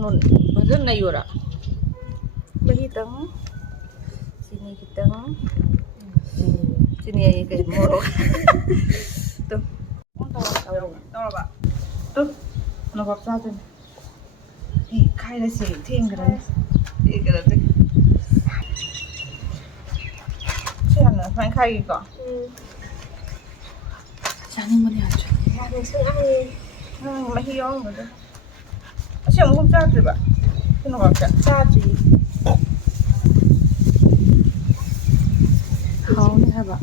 nun badan na yura mahitang sini kitang sini ay kay moro tuh tahu ba tuh nabab sa atin khai là xỉ thiên cái đấy đi cái đấy chuyện là phải khai gì cả chả nên muốn nhặt nhà mình chưa ăn mấy khi ông rồi đó chuyện không cha gì vậy cái nó gọi cha gì không như thế bạn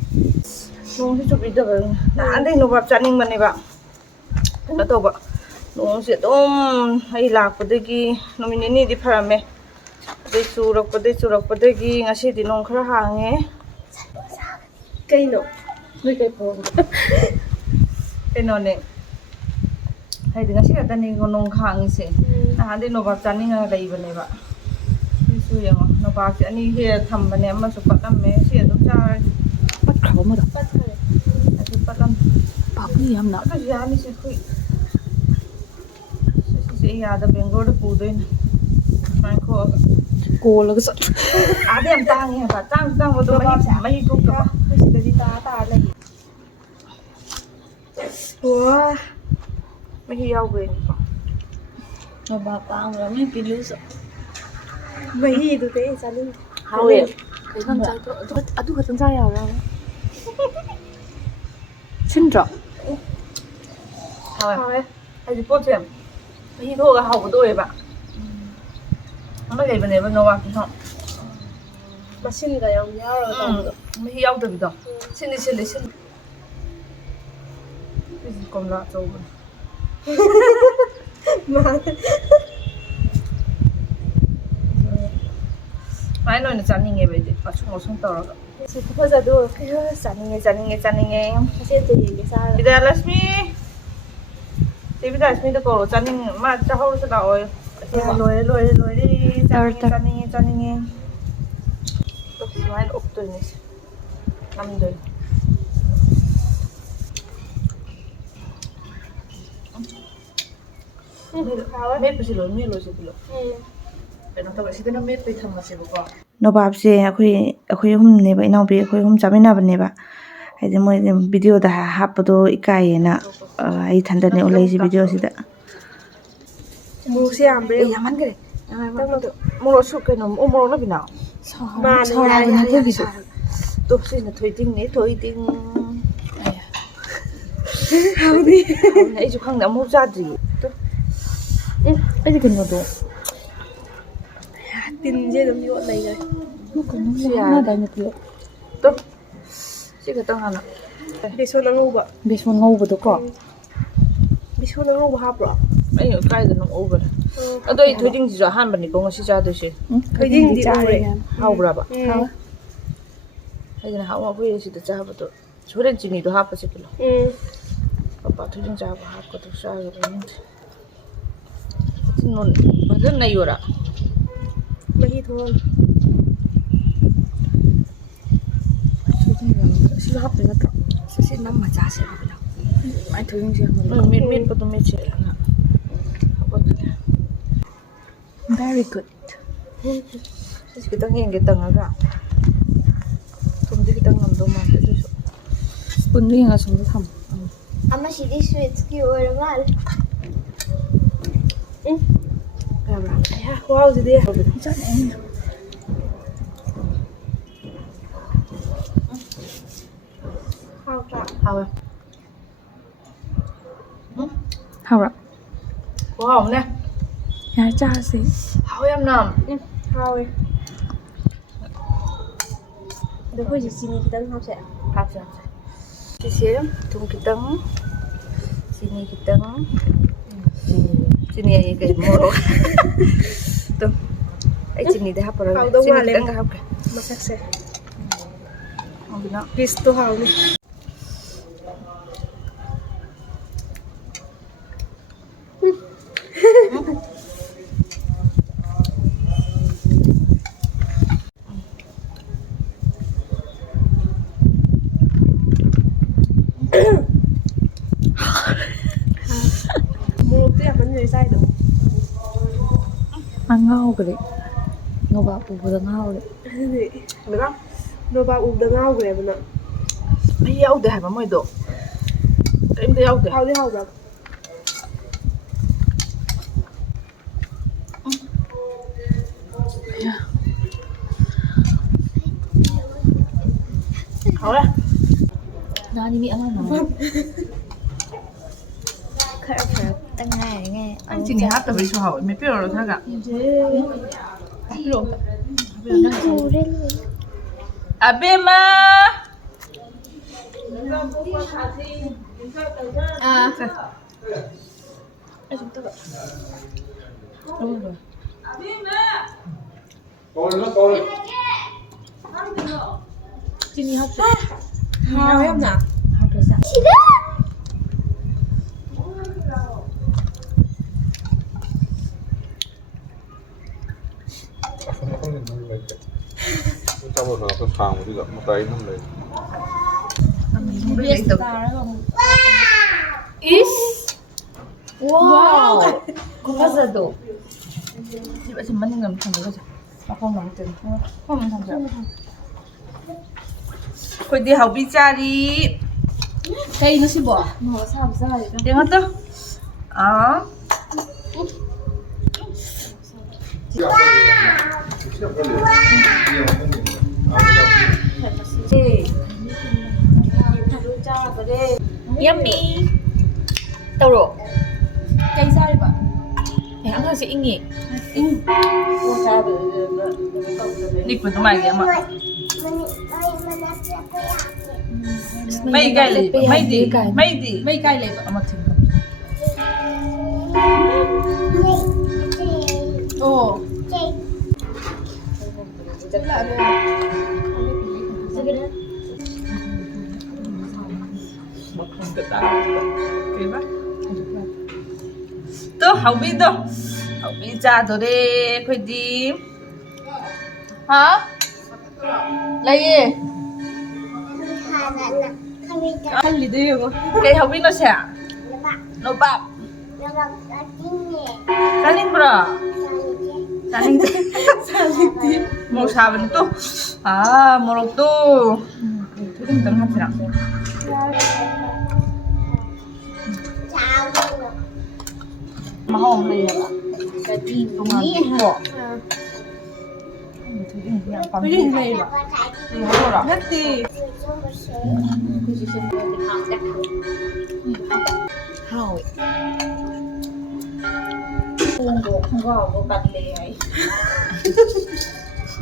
nung thì chụp đi được đã ăn đi nộp chả nên mình này bạn nó đâu bạn nung sẽ tôm hay lạc vào đây kia nó mình đi phàm mẹ đây churak vào đây kia ngay khi thì nung khá hàng nghe cây nọ nuôi cây phô cái nọ này hay thì ngay khi ta nên còn nung hàng gì anh đi nộp chả nên là đầy bên này bạn cái suy mà nộp chả nên khi thầm bên này mà chụp bắt làm mẹ sẽ đúng cha bắt khẩu mà được bắt rồi bắt làm bảo cái gì không nợ cái gì anh sẽ khui sẽ nhà đã bên đó phụ đấy phải khó cô là cái sợ đem tang nghe bà tang vào tôi mấy thuốc đó cái gì cái gì ta này ủa mấy hiêu về mà bà tao là mấy cái lý sợ mấy gì tôi thấy sao đi hao vậy cái con trai tôi tôi cái con trai nào đâu xin rõ hao vậy hay gì bớt chuyện mấy thuốc cái hao của tôi bạn nó mấy cái bên này bên nó vào không mà xin cái ông nhau rồi còn mấy hiêu từ đó xin đi cái gì còn lạ trâu mà phải nói là chán nghe vậy đi bắt chúng nó xuống tàu rồi chỉ có bao giờ đua chán nghe xin từ gì sao Vida Lasmi Vida Lasmi to ko chani ma cha ho sa da oi loi đi chani nghe to mai op to ni nam doi mẹ phải lôi mẹ lôi xí lôiเป็นน้องตัวสิเป็นน้องเม็ดไปทำมาสิบกว่านบาบเสียคุยหุ่มเนี่ยไปน้องไปคุยหุ่มจำไม่น่าเป็นเนี่ยปะไอ้เดี๋ยวมันวิดีโอด่าฮับตัวอีกไก่น่ะไอ้ทันเดเนี่ยอะไรสิวิดีโอสิเด้อ มูเสียมไป เอ้ยมันก็เลยมโรสุกันนมมโรน่ะพี่น้อง มาในงานนี้ ตัวสิน่ะถอยติ้งนี่ถอยติ้งเอาดิ ไอ้จุข้างเนี่ยมูจ้าจีตัวไอ้ที่กินตัว tin dê giống như bọn này rồi nó còn nó đây một lượng tốt chỉ cái tông hả nè đi xuống nó ngu vậy biết con ngâu vào tôi cỏ đi xuống nó ngu hấp rồi ấy ở cái nó over ở đây thôi chính chỉ han bản này có ngon ra thôi chứ thôi chính thì rồi hao bra ba hay là hao mà bây giờ chỉ cho tôi số lượng chỉ nhiều hấp bớt kilo papa thôi chính cho hấp có tôi sao rồi nhưng nun badan na yura mấy thôi xin hấp thì nó cỏ xin năm mà giá sẽ học đâu anh thấy không chị miên bắt đầu miên chơi là very good kita ngin kita ngaga tumdi kita ngam do ma te so spoon đi nga sum tham ama chỉ đi sweet skill rồi mal wow gì đi chắc em hao hao rồi wow nè nhà cha gì hao em nằm thôi được thôi chỉ xin kita hấp sẽ hấp sẽ sisir tum kita sini kita sini ay kay moro tuh ay sini dah apa lagi sini kita nggak apa masak sẽ không biết nó pisto hao nih Mulut tuh yang mana dari saya tuh? 안 나오그래. 너가 보다 나오래. 뭐가? 노바 우드가 그래 보나. 이 야우데 해봐 뭐이도. 임대 야우데. 하우리 하우라.好了， 나 아니미 안 나와. 그래 땅에 nghe. 今年还特别说好，没别人他干。 아베마. 아. 진이 합쳐. 하우였나? 합쳐서. Trong một cái phòng đi gặp một tay năm đấy. 이씨. 와우. 고파서도. 집에 좀 많이 넣으면 참 되겠어. không nóng tiền không tham gia. Khôi đi học pizza đi. Đây nó xin bỏ. Nó sao ra vậy? Tiếng hết đó. Đó. Yummy. Tao rồi. Cây sao đi bà? Mẹ ăn thôi sẽ in nhỉ? In. Đi cùng tụi mày kìa mà. Mấy cái này, mấy gì? Mấy cái này mà thử. 어. Tôi không biết đâu. Không biết ra tôi đi. Khôi đi. Hả? Lấy gì? 할 리드요. Cái không biết nó sẽ. Nó bạp. Saling bro. Saling. Mau saben itu. Ah, morok tuh. Itu kan tengah sih. Mà hòm này là cái gì cũng là bỏ. 그게 있네. 이거 라 했지. Hỏi. Không có một bật lề ấy.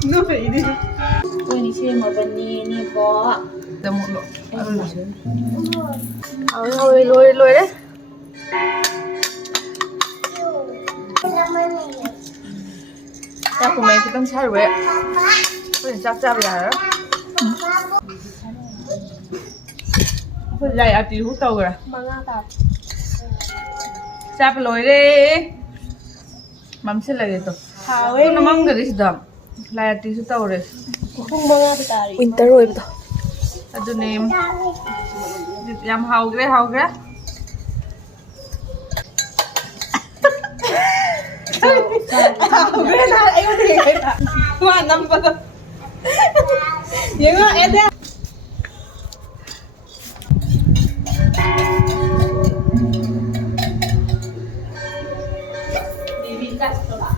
너 왜 이래? Tôi đi xem mà bên ni có. Để một độ. Lôi lôi đấy. Chắc của mày thìต้องใช้rồi. Có thể chắc bây giờ đó. Phải dạy à tí hút tàu rồi. 망하다. Chắc lôi đi. Mắm sẽ lại được. 하웨이. Nó mắm cái gì đó. Lại tí hút tàu rồi. 콩망하다 다리. Winter rồi bây giờ. Aduh nih. Yang hau kira hau kira. 왜 나 이거 얘기했다. 와, 난 받아. 얘가 애들. Vì mình cắt cho bạn.